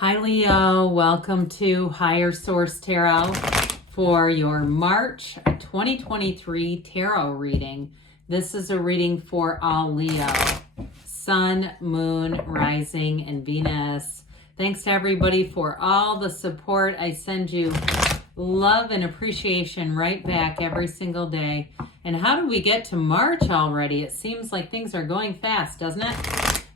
Hi Leo, welcome to Higher Source Tarot for your March 2023 tarot reading. This is a reading for all Leo, Sun, Moon, Rising, and Venus. Thanks to everybody for all the support. I send you love and appreciation right back every single day. And how do we get to March already? It seems like things are going fast, doesn't it?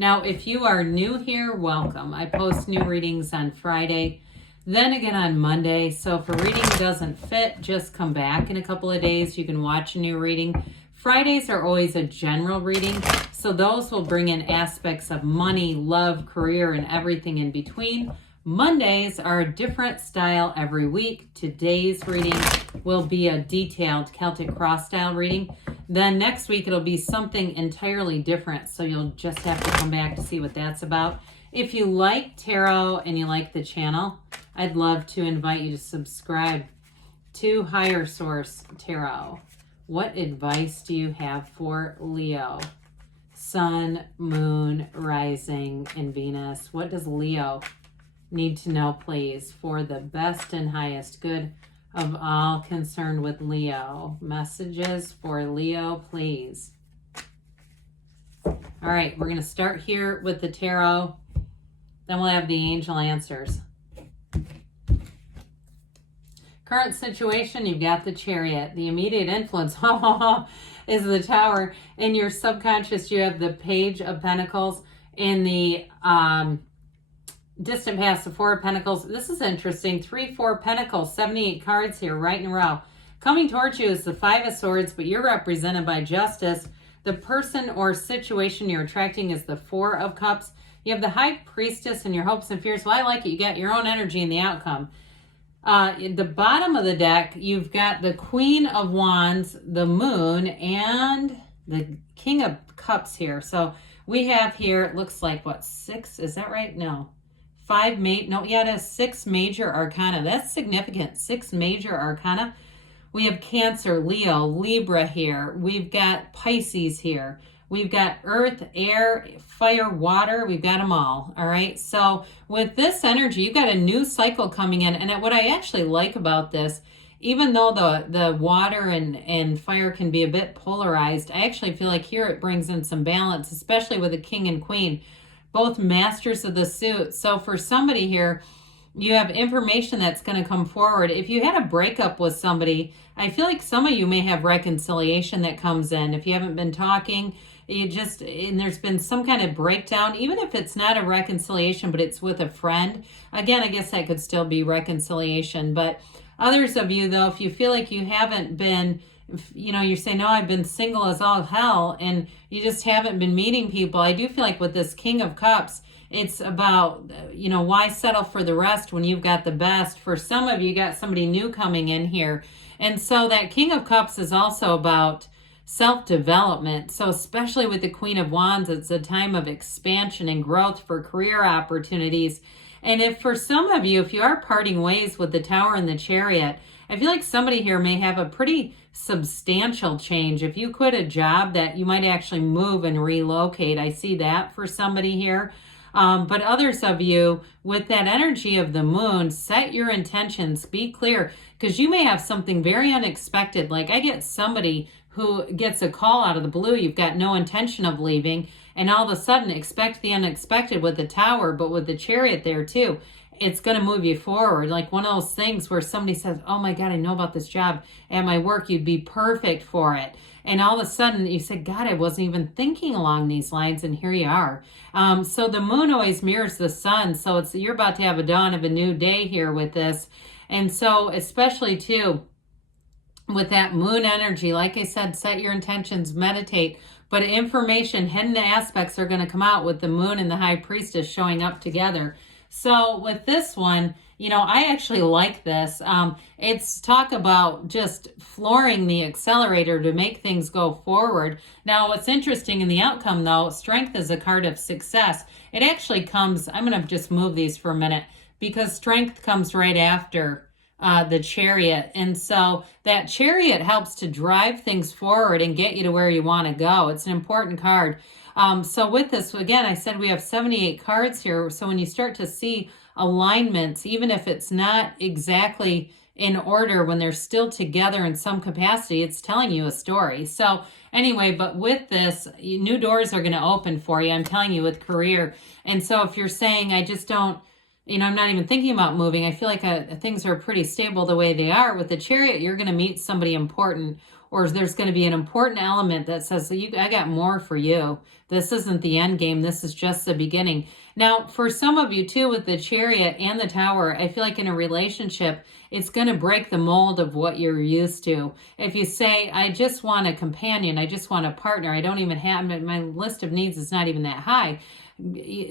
Now, if you are new here, welcome. I post new readings on Friday, then again on Monday. So if a reading doesn't fit, just come back in a couple of days. You can watch a new reading. Fridays are always a general reading, so those will bring in aspects of money, love, career, and everything in between. Mondays are a different style every week. Today's reading will be a detailed Celtic Cross style reading. Then next week it'll be something entirely different, so you'll just have to come back to see what that's about. If you like tarot and you like the channel, I'd love to invite you to subscribe to Higher Source Tarot. What advice do you have for Leo? Sun, Moon, Rising, and Venus. What does Leo need to know, please, for the best and highest good of all concerned with Leo? Messages for Leo, please. All right, we're going to start here with the tarot. Then we'll have the angel answers. Current situation, you've got the Chariot. The immediate influence is the Tower. In your subconscious, you have the Page of Pentacles. In the distant past, the Four of Pentacles. This is interesting. 3, 4 Pentacles, 78 cards here right in a row. Coming towards you is the Five of Swords, but you're represented by Justice. The person or situation you're attracting is the Four of Cups. You have the High Priestess and your hopes and fears. Well, I like it. You got your own energy in the outcome. At the bottom of the deck, you've got the Queen of Wands, the Moon, and the King of Cups here. So we have here, it looks like, what, 6? Is that right? No. 5 it has 6 major arcana. That's significant. 6 major arcana. We have Cancer, Leo, Libra here. We've got Pisces here. We've got Earth, Air, Fire, Water. We've got them all. All right. So with this energy, you've got a new cycle coming in. And what I actually like about this, even though the water and fire can be a bit polarized, I actually feel like here it brings in some balance, especially with the King and Queen, both masters of the suit. So for somebody here, you have information that's going to come forward. If you had a breakup with somebody, I feel like some of you may have reconciliation that comes in. If you haven't been talking, and there's been some kind of breakdown, even if it's not a reconciliation, but it's with a friend. Again, I guess that could still be reconciliation. But others of you, though, if you feel like you haven't been, you're saying, no, I've been single as all hell, and you just haven't been meeting people. I do feel like with this King of Cups, it's about, why settle for the rest when you've got the best? For some of you, got somebody new coming in here. And so that King of Cups is also about self-development. So especially with the Queen of Wands, it's a time of expansion and growth for career opportunities. And if for some of you, if you are parting ways with the Tower and the Chariot, I feel like somebody here may have a pretty substantial change. If you quit a job, that you might actually move and relocate. I see that for somebody here. But others of you, with that energy of the Moon, set your intentions, be clear, because you may have something very unexpected. Like I get somebody who gets a call out of the blue, you've got no intention of leaving, and all of a sudden expect the unexpected with the Tower, but with the Chariot there too. It's going to move you forward. Like one of those things where somebody says, oh my God, I know about this job at my work. You'd be perfect for it. And all of a sudden you said, God, I wasn't even thinking along these lines. And here you are. So the Moon always mirrors the Sun. So you're about to have a dawn of a new day here with this. And so especially too, with that Moon energy, like I said, set your intentions, meditate. But information, hidden aspects are going to come out with the Moon and the High Priestess showing up together. So with this one, I actually like this. It's talk about just flooring the accelerator to make things go forward. Now, what's interesting in the outcome, though, Strength is a card of success. It actually comes, I'm going to just move these for a minute, because Strength comes right after the Chariot. And so that Chariot helps to drive things forward and get you to where you want to go. It's an important card. So with this, again, I said we have 78 cards here. So when you start to see alignments, even if it's not exactly in order, when they're still together in some capacity, it's telling you a story. So anyway, but with this, new doors are going to open for you. I'm telling you, with career. And so if you're saying, I just don't, I'm not even thinking about moving, I feel like things are pretty stable the way they are. With the Chariot, you're going to meet somebody important, or there's going to be an important element that says, I got more for you. This isn't the end game. This is just the beginning. Now, for some of you too, with the Chariot and the Tower, I feel like in a relationship, it's going to break the mold of what you're used to. If you say, I just want a companion, I just want a partner, I don't even have, my list of needs is not even that high.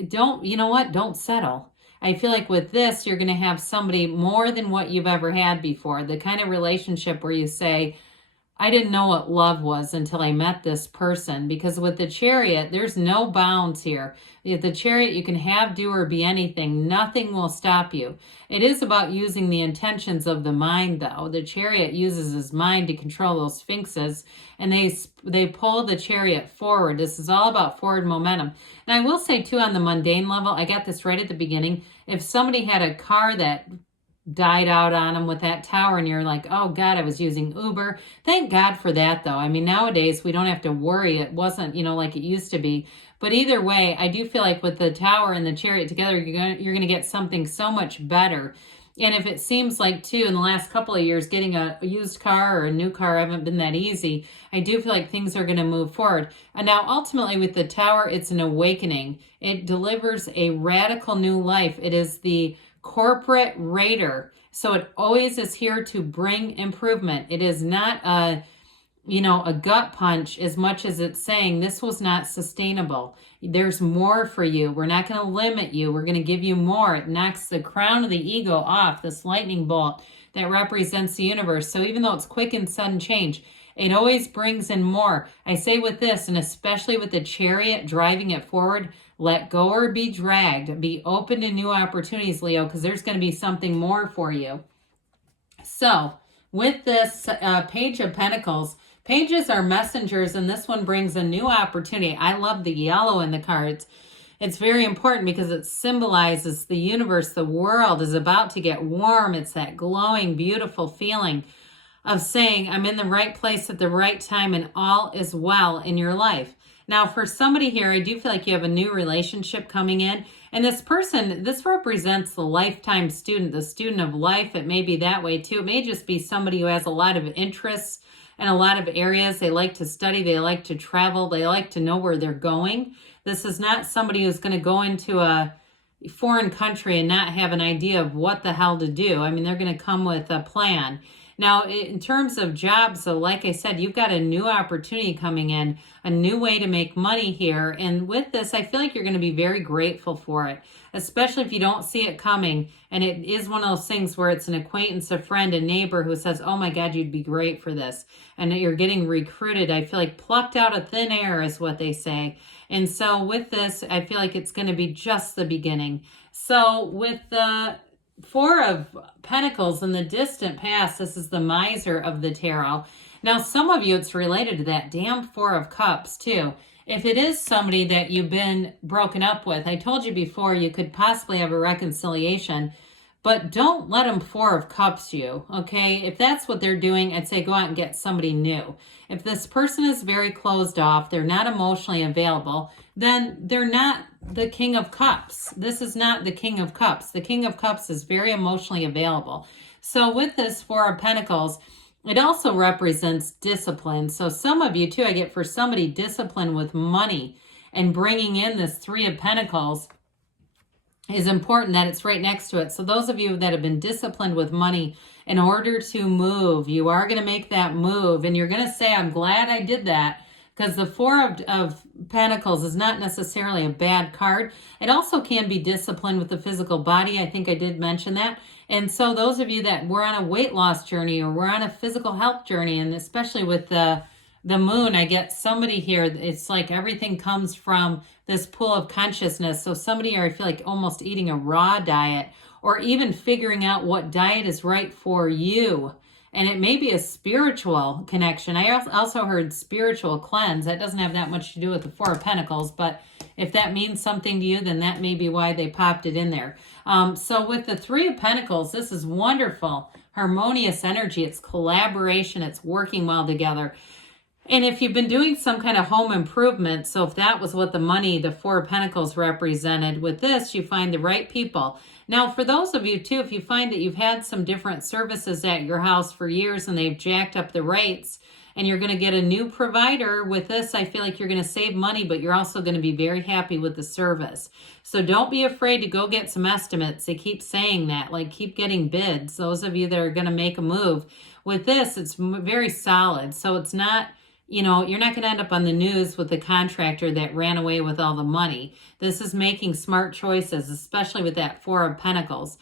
Don't settle. I feel like with this, you're going to have somebody more than what you've ever had before. The kind of relationship where you say, I didn't know what love was until I met this person. Because with the Chariot, there's no bounds here. With the Chariot, you can have, do, or be anything. Nothing will stop you. It is about using the intentions of the mind, though. The Chariot uses his mind to control those sphinxes, and they pull the Chariot forward. This is all about forward momentum. And I will say, too, on the mundane level, I got this right at the beginning. If somebody had a car that died out on them with that Tower, and you're like, oh God, I was using Uber. Thank God for that, though. I mean, nowadays we don't have to worry. It wasn't, like it used to be. But either way, I do feel like with the Tower and the Chariot together, you're gonna get something so much better. And if it seems like, too, in the last couple of years, getting a used car or a new car haven't been that easy, I do feel like things are going to move forward. And now, ultimately, with the Tower, it's an awakening. It delivers a radical new life. It is the corporate raider. So it always is here to bring improvement. It is not a gut punch as much as it's saying this was not sustainable. There's more for you. We're not going to limit you. We're going to give you more. It knocks the crown of the ego off, this lightning bolt that represents the universe. So even though it's quick and sudden change, it always brings in more. I say with this, and especially with the Chariot driving it forward, let go or be dragged. Be open to new opportunities, Leo, because there's going to be something more for you. So with this Page of Pentacles, pages are messengers, and this one brings a new opportunity. I love the yellow in the cards. It's very important because it symbolizes the universe, the world is about to get warm. It's that glowing, beautiful feeling of saying, I'm in the right place at the right time and all is well in your life. Now, for somebody here, I do feel like you have a new relationship coming in. And this person, this represents the lifetime student, the student of life. It may be that way too. It may just be somebody who has a lot of interests in a lot of areas. They like to study. They like to travel. They like to know where they're going. This is not somebody who's going to go into a foreign country and not have an idea of what the hell to do. I mean, they're going to come with a plan. Now, in terms of jobs, so like I said, you've got a new opportunity coming in, a new way to make money here. And with this, I feel like you're going to be very grateful for it, especially if you don't see it coming. And it is one of those things where it's an acquaintance, a friend, a neighbor who says, oh my God, you'd be great for this. And you're getting recruited. I feel like plucked out of thin air is what they say. And so with this, I feel like it's going to be just the beginning. So with the Four of Pentacles in the distant past, this is the Miser of the Tarot. Now, some of you, it's related to that damn Four of Cups, too. If it is somebody that you've been broken up with, I told you before, you could possibly have a reconciliation, but don't let them Four of Cups you, okay? If that's what they're doing, I'd say go out and get somebody new. If this person is very closed off, they're not emotionally available, then they're not the King of Cups. This is not the King of Cups. The King of Cups is very emotionally available. So with this Four of Pentacles, it also represents discipline. So some of you too, I get for somebody discipline with money and bringing in this Three of Pentacles is important that it's right next to it. So those of you that have been disciplined with money in order to move, you are going to make that move and you're going to say, I'm glad I did that. Because the Four of Pentacles is not necessarily a bad card. It also can be disciplined with the physical body. I think I did mention that. And so those of you that were on a weight loss journey or were on a physical health journey, and especially with the moon, I get somebody here, it's like everything comes from this pool of consciousness. So somebody here, I feel like almost eating a raw diet or even figuring out what diet is right for you. And it may be a spiritual connection. I also heard spiritual cleanse. That doesn't have that much to do with the Four of Pentacles, but if that means something to you, then that may be why they popped it in there. So with the Three of Pentacles, this is wonderful, harmonious energy. It's collaboration. It's working well together. And if you've been doing some kind of home improvement, so if that was what the money, the Four of Pentacles represented, with this, you find the right people. Now, for those of you too, if you find that you've had some different services at your house for years and they've jacked up the rates, and you're going to get a new provider with this, I feel like you're going to save money, but you're also going to be very happy with the service. So don't be afraid to go get some estimates. They keep saying that, like keep getting bids. Those of you that are going to make a move. With this, it's very solid. So it's not, you know, you're not going to end up on the news with the contractor that ran away with all the money. This is making smart choices, especially with that Four of Pentacles.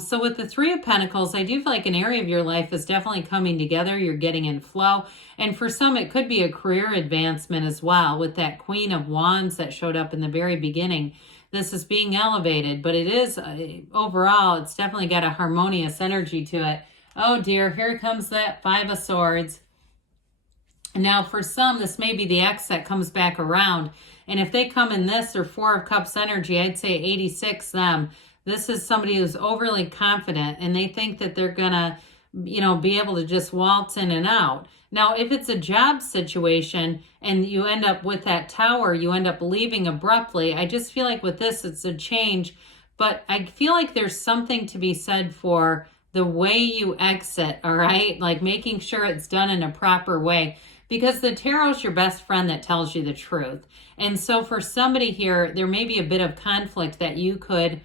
So with the Three of Pentacles, I do feel like an area of your life is definitely coming together. You're getting in flow. And for some, it could be a career advancement as well with that Queen of Wands that showed up in the very beginning. This is being elevated, but it is, overall, it's definitely got a harmonious energy to it. Oh dear, here comes that Five of Swords. Now, for some, this may be the ex that comes back around. And if they come in this or Four of Cups energy, I'd say 86 them. This is somebody who's overly confident and they think that they're going to, you know, be able to just waltz in and out. Now, if it's a job situation and you end up with that Tower, you end up leaving abruptly. I just feel like with this, it's a change. But I feel like there's something to be said for the way you exit, all right? Like making sure it's done in a proper way. Because the tarot's your best friend that tells you the truth. And so for somebody here, there may be a bit of conflict that you could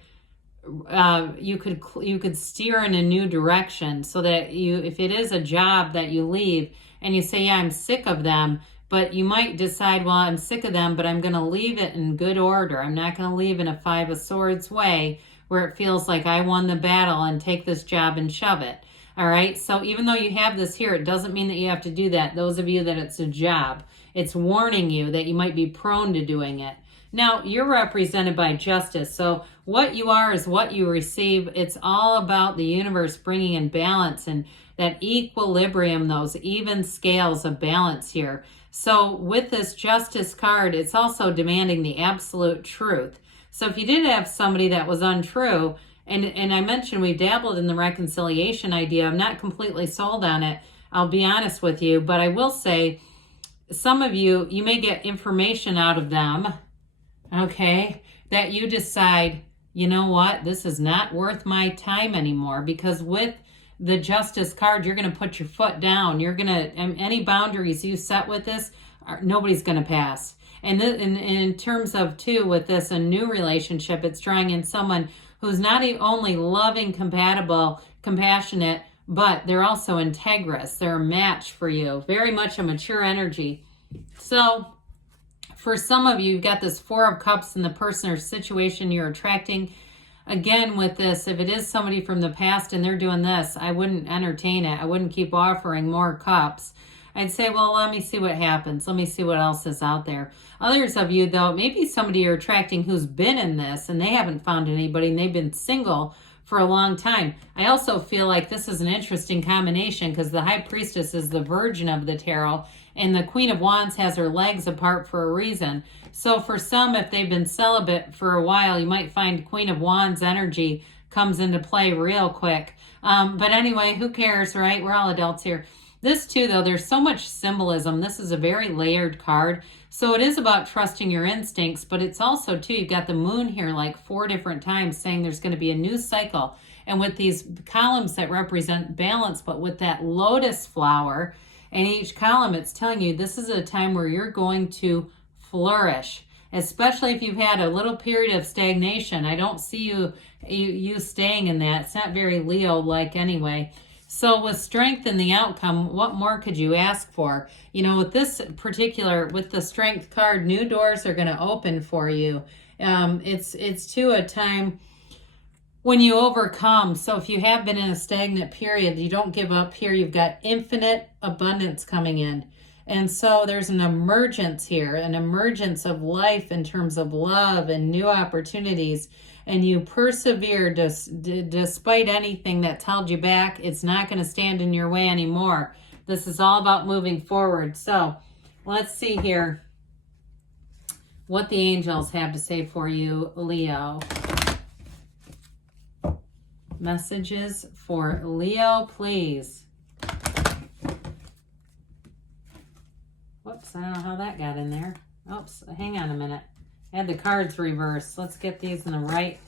steer in a new direction so that if it is a job that you leave and you say, yeah, I'm sick of them, but you might decide, well, I'm sick of them, but I'm going to leave it in good order. I'm not going to leave in a Five of Swords way where it feels like I won the battle and take this job and shove it. All right. So even though you have this here, it doesn't mean that you have to do that. Those of you that it's a job, it's warning you that you might be prone to doing it. Now, you're represented by Justice. So what you are is what you receive. It's all about the universe bringing in balance and that equilibrium, those even scales of balance here. So with this Justice card, it's also demanding the absolute truth. So if you did have somebody that was untrue, and I mentioned we've dabbled in the reconciliation idea. I'm not completely sold on it. I'll be honest with you. But I will say some of you may get information out of them, okay, that you decide, you know what, this is not worth my time anymore. Because with the Justice card, you're going to put your foot down. You're going to, any boundaries you set with this, nobody's going to pass. And in terms of, too, with this, a new relationship, it's drawing in someone who's not only loving, compatible, compassionate, but they're also integrous. They're a match for you. Very much a mature energy. So for some of you, you've got this Four of Cups in the person or situation you're attracting. Again, with this, if it is somebody from the past and they're doing this, I wouldn't entertain it. I wouldn't keep offering more cups. I'd say, well, let me see what happens. Let me see what else is out there. Others of you, though, maybe somebody you're attracting who's been in this and they haven't found anybody and they've been single for a long time. I also feel like this is an interesting combination because the High Priestess is the Virgin of the tarot and the Queen of Wands has her legs apart for a reason. So for some, if they've been celibate for a while, you might find Queen of Wands energy comes into play real quick. But anyway, who cares, right? We're all adults here. This too, though, there's so much symbolism. This is a very layered card. So it is about trusting your instincts, but it's also, too, you've got the moon here like 4 different times saying there's going to be a new cycle. And with these columns that represent balance, but with that lotus flower in each column, it's telling you this is a time where you're going to flourish, especially if you've had a little period of stagnation. I don't see you staying in that. It's not very Leo-like anyway. So with strength in the outcome, what more could you ask for? You know, with this particular, with the strength card, new doors are going to open for you. It's to a time when you overcome. So if you have been in a stagnant period, you don't give up here. You've got infinite abundance coming in. And so there's an emergence here, an emergence of life in terms of love and new opportunities. and you persevere despite anything that's held you back. It's not going to stand in your way anymore. This is all about moving forward. So let's see here what the angels have to say for you, Leo. Messages for Leo, please. Whoops, I don't know how that got in there. Oops, hang on a minute. I had the cards reversed. Let's get these in the right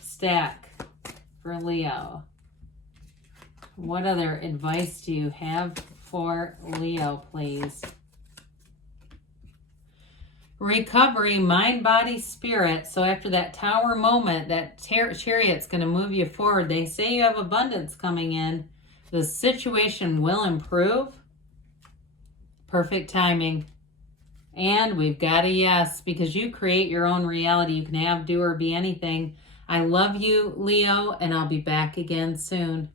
stack for Leo. What other advice do you have for Leo, please? Recovery, mind, body, spirit. So after that tower moment, that chariot's going to move you forward. They say you have abundance coming in. The situation will improve. Perfect timing. And we've got a yes, because you create your own reality. You can have, do, or be anything. I love you, Leo, and I'll be back again soon.